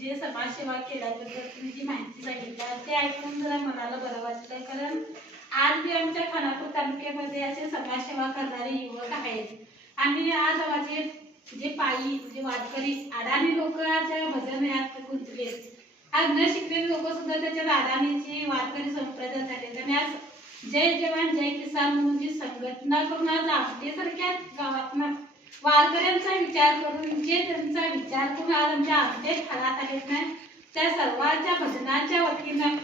जे समाजसेवा केल्याबद्दल तुम्ही जी माहिती सांगितल्या ते ऐकून जरा मनाला बरं वाटलं. कारण आज बी आमच्या खानापूर तालुक्यामध्ये असे समाजसेवा करणारे युवक आहेत. आणि आज माझे जे पायी जे वारकरी अडाणी लोक भजन यात गुंतले आज न शिकलेले लोक सुद्धा त्याच्यात अडाणीचे वारकरी संप्रदाय झाले आणि आज जय जवान जय किसान म्हणून जी संघटना करून आज आपल्यासारख्या गावात वारकऱ्यांचा विचार करून जे त्यांचा विचार आज आमच्या खालात आलेत ना त्या सर्वांच्या भजनाच्या वतीनं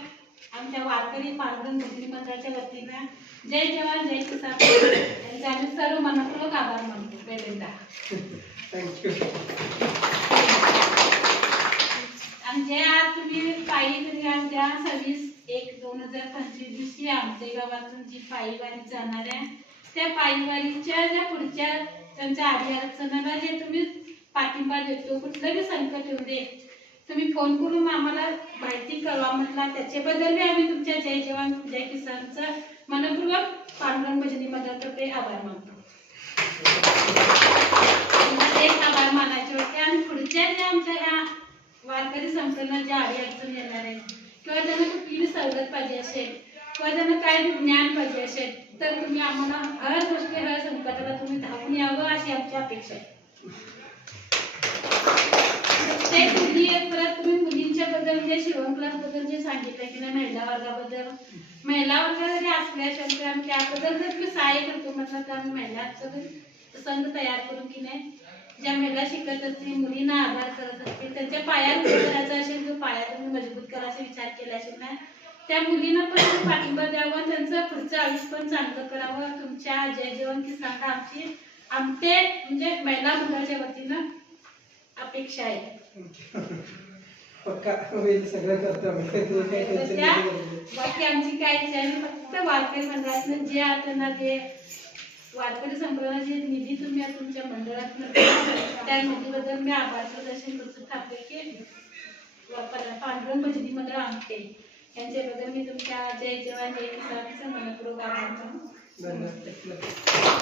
आमच्या वारकरी पांढरण भजनी मंडळाच्या वतीनं जय जवान जय किसान. यांचे आम्ही सर्व मनपूर्वक आभार मानतो. पहिल्यांदा थँक्यू आणि जे आज तुम्ही पायी तुम्ही आमच्या सव्वीस एक दोन हजार पंचवीस दिवशी आमच्या गावातून जी पायी वारी जाणार आहे त्या पायी वारीच्या ज्या पुढच्या त्यांच्या आधी अडचणाला जे तुम्ही पाठिंबा देतो. कुठलंही संकट येऊ दे. तुम्ही फोन करून आम्हाला माहिती कळवा म्हटला. त्याच्याबद्दल बी आम्ही तुमच्या जय जवान जय किसानचं मनपूर्वक पांडुरंग भजनी मंडळातर्फे आभार मानतो. एक आभार मानायचे होते. आणि पुढच्या ज्या आमच्या ह्या वारकरी संस्थांना ज्या आडी अडचण येणार आहे किंवा त्यांना कुठली सवलत पाहिजे असेल किंवा त्यांना काय ज्ञान पाहिजे असेल तर तुम्ही आम्हाला हर गोष्टी हर संकटाला यावं अपेक्षा आहे. प्रत्येक मुली परत तुम्ही मुलींच्या बद्दल म्हणजे शिवण क्लासबद्दल जे सांगितलं की नाही महिला वर्गाबद्दल. महिला वर्गामध्ये जरी असल्या शंकर आम्ही त्याबद्दल जर तुम्ही सहाय्य करतो. म्हटलं तर आम्ही महिलांचं संघ तयार करू की नाही? ज्या महिला शिकत असतील मुलींना आधार करत असतील त्यांच्या पायात उभं करायचं असेल जो पायात तुम्ही मजबूत करायचा विचार केला असेल ना त्या मुलींना पण पाठिंबा द्यावा. त्यांचं पुढचं आयुष्य पण चांगलं करावं. तुमच्या जय जीवन किसान आमची आमटे म्हणजे महिला मंडळाच्या वतीनं अपेक्षा आहे. पक्का होईल सगळं करतो आम्ही. तुझं काही टेन्शन त्या नाही बाकी आमची काय इच्छा आहे फक्त वारकरी जे वारकरी संप्रदाय जे निधी तुम्ही आज तुमच्या मंडळात त्या निधीबद्दल मी आभार प्रदर्शन करू की पांडुरंग भजनी मंडळ आमटे यांच्याबद्दल मी तुमच्या जय जवान जय किसान मनपूर्वक आभार मानतो. धन्यवाद.